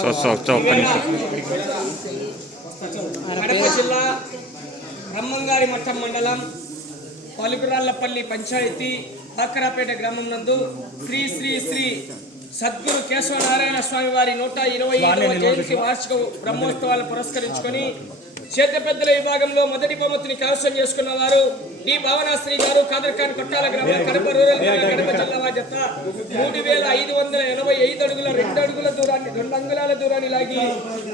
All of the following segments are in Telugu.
సో ఒక్క నిమిషం కడప జిల్లా బ్రహ్మంగారి మఠం మండలం పలుకురాళ్ళపల్లి పంచాయతీ బాకరాపేట గ్రామం నందు శ్రీ శ్రీ శ్రీ సద్గురు కేశవనారాయణ స్వామి వారి నూట ఇరవై ఐదవ జయంతి వార్షిక బ్రహ్మోత్సవాలు పురస్కరించుకొని క్షేత్ర పెద్దల విభాగంలో మొదటి బహుమతిని కైవసం చేసుకున్న వారు డి. భావనాశ్రీ గారు కాదర్ఖాన్ కొట్టాల గ్రామం కడప రూరల్ కడప జిల్లా జత. మూడు వేల ఐదు వందల ఎనభై ఐదు అడుగుల రెండు అడుగుల దూరాన్ని రెండు అంగుళాల దూరాన్ని లాగి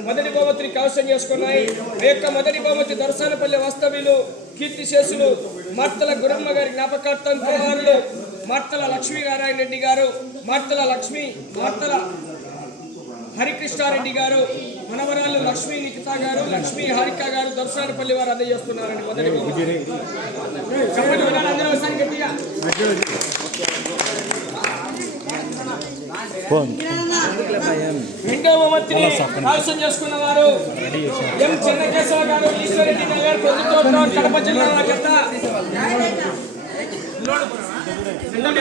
మొదటి బహుమతిని కైవసం చేసుకున్నాయి. ఆ యొక్క మొదటి బహుమతి దర్శనపల్లి వాస్తవ్యులు కీర్తిశేషులు మార్తల గురమ్మ గారి జ్ఞాపకార్థం కుమారులు మార్తల లక్ష్మీనారాయణ రెడ్డి గారు మార్తల లక్ష్మి మార్తల హరికృష్ణారెడ్డి గారు మనవరాలు లక్ష్మీ నిఖిత గారు లక్ష్మీ హారిక గారు దర్శనపల్లి వారు అందజేస్తున్నారండి మొదటి బహుమతి. రెండవ చేసుకున్న వారు ఎం చిన్నకేశవ గారు ఈశ్వరెడ్డి నగర్ పొద్దుతోట కడప జిల్లా గత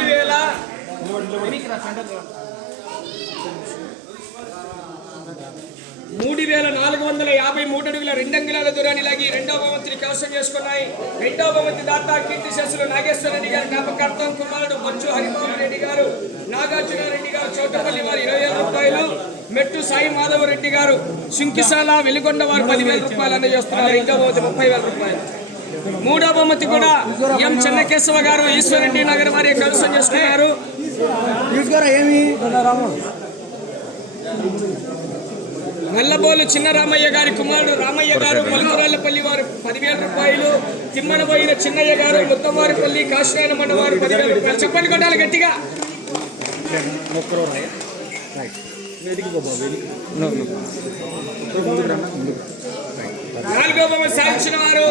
వేల మూడు వేల నాలుగు వందల యాభై మూడు అడుగుల రెండు అంగుళాల దూరాన్ని లాగి రెండవ భవంతిని కవసం చేసుకున్నాయి. రెండవ భవంతి దాత కీర్తి శశులు నాగేశ్వర రెడ్డి గారు జ్ఞాపకార్థం కుమారుడు బొచ్చు హరిబాబు రెడ్డి గారు నాగార్జున రెడ్డి గారు చోటపల్లి వారు ఇరవై వేల రూపాయలు మెట్టు సాయి మాధవ రెడ్డి గారు శుంకిశాల వెలుగొండ వారు పదివేల రూపాయలు అందజేస్తున్నారు. రెండవ భవంతి ముప్పై వేల రూపాయలు. మూడవ బహుమతి కూడా ఎం చెన్నకేశవ గారు ఈశ్వరెడ్డి నగర్ వారి కవసం చేసుకున్నారు. నల్లబోలు చిన్న రామయ్య గారి కుమారుడు రామయ్య గారు మలుకురాళ్ళపల్లి వారు పదివేల రూపాయలు తిమ్మనబోయిన చిన్నయ్య గారు ముత్తవారిపల్లి కాశీనాయన మండ వారు పదివేల రూపాయలు. చెప్పండి కొట్టాలి గట్టిగా. నాలుగో బొమ్మ సాధించిన వారు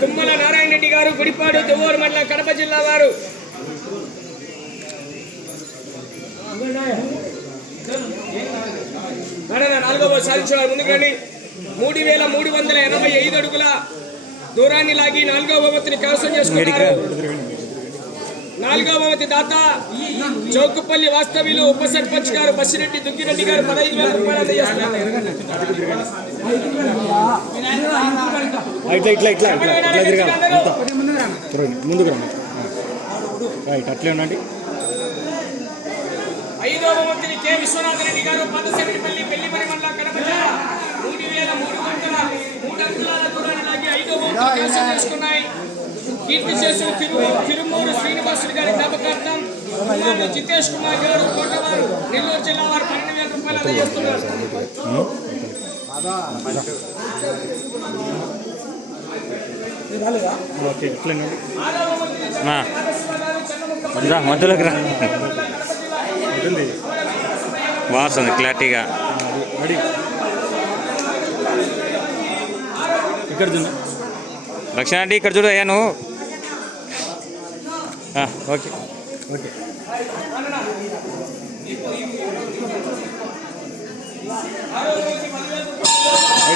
తుమ్మల నారాయణ రెడ్డి గారు గుడిపాడు దువ్వూరు మండలం కడప జిల్లా వారు. నడన నాలుగో బస్సు సాధించిన ముందుకు రండి. మూడు వేల మూడు వందల ఎనభై ఐదు అడుగుల దూరాన్ని లాగి నాలుగవ బహుమతిని కవసం చేసుకున్నారు. నాలుగో బహుమతి దాత చౌకపల్లి వాస్తవ్యులు ఉప సర్పంచ్ గారు బస్సిరెడ్డి దుగ్గిరెడ్డి గారు పదహైదు వేల రూపాయలు అందజేస్తున్నారు. ముందుకు రండి. రైట్ అట్లే ఉండండి. ఐదో బహుమతిని కె. విశ్వనాథ రెడ్డి గారు పాదశెట్టిపల్లి పెళ్ళిమరి మండలం కడప జిల్లా మూడు వేల మూడు వందల మూడు అంగుళాల దూరాన్ని లాగి ఐదో బహుమతి చేసుకున్నాయి. కీర్తి చేసు తిరు తిరుమూరు శ్రీనివాసులు గారి జ్ఞాపకార్థం జితేష్ కుమార్ గారు కోటవారు నెల్లూరు జిల్లా వారు పన్నెండు వేల రూపాయలు అందజేస్తున్నారు ఓకే మధ్యలోకి రా. ఉంటుంది. బాగుంది క్లారిటీగా. రెడీ. ఇక్కడ రక్షణ అంటే ఇక్కడ చూడు అయ్యా నువ్వు. ఆ, ఓకే. ఓకే.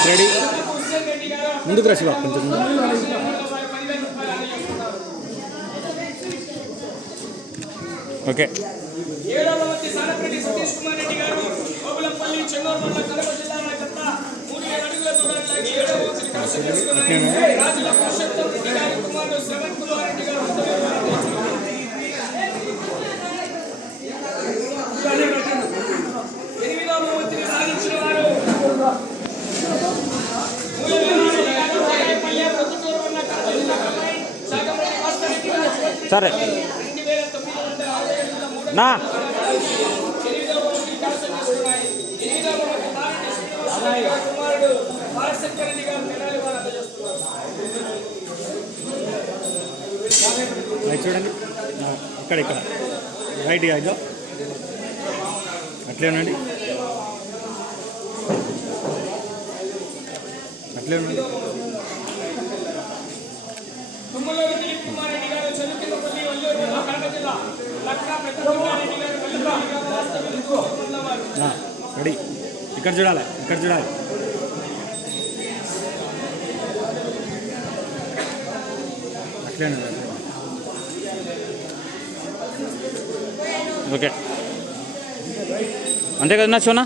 రెడీ. ముందుకు రా శివ కొంచెం. ఓకే. ఏడవ మంది సానపరెడ్డి సతీష్ కుమార్ రెడ్డి గారు గోగులంపల్లి చెన్నూరు మండల కడప జిల్లా నాయకత్వ మూడు వేల అడుగుల దూరాన్ని ఏడవ మందిని కైవసం చేసుకున్నారు. రాజుల పురుషోత్తం రెడ్డి గారి కుమారుడు శ్రవణ్ కుమార్ రెడ్డి గారు ఎనిమిదవ మందిని సాధించిన వారు మూలవేలపల్లి, నా. చూడండి. ఇక్కడ ఇక్కడ. రైట్ ఇదో అట్లే అట్లేనండి అట్లే ఉండండి తుమ్మలూరు దిలీప్ కుమార్ రెడ్డి గారు చదువుకిందపల్లి వల్లూరు మండలం కడప జిల్లా లక్కా పెద్దరెడ్డి గారు వెల్లపల్లి గారు వాస్తవ్యులు మండలం వారు ఆ, రెడీ. ఇక్కడ చూడాలి ఇక్కడ చూడాలి. అట్లే ఓకే. అంతే కదా శివనా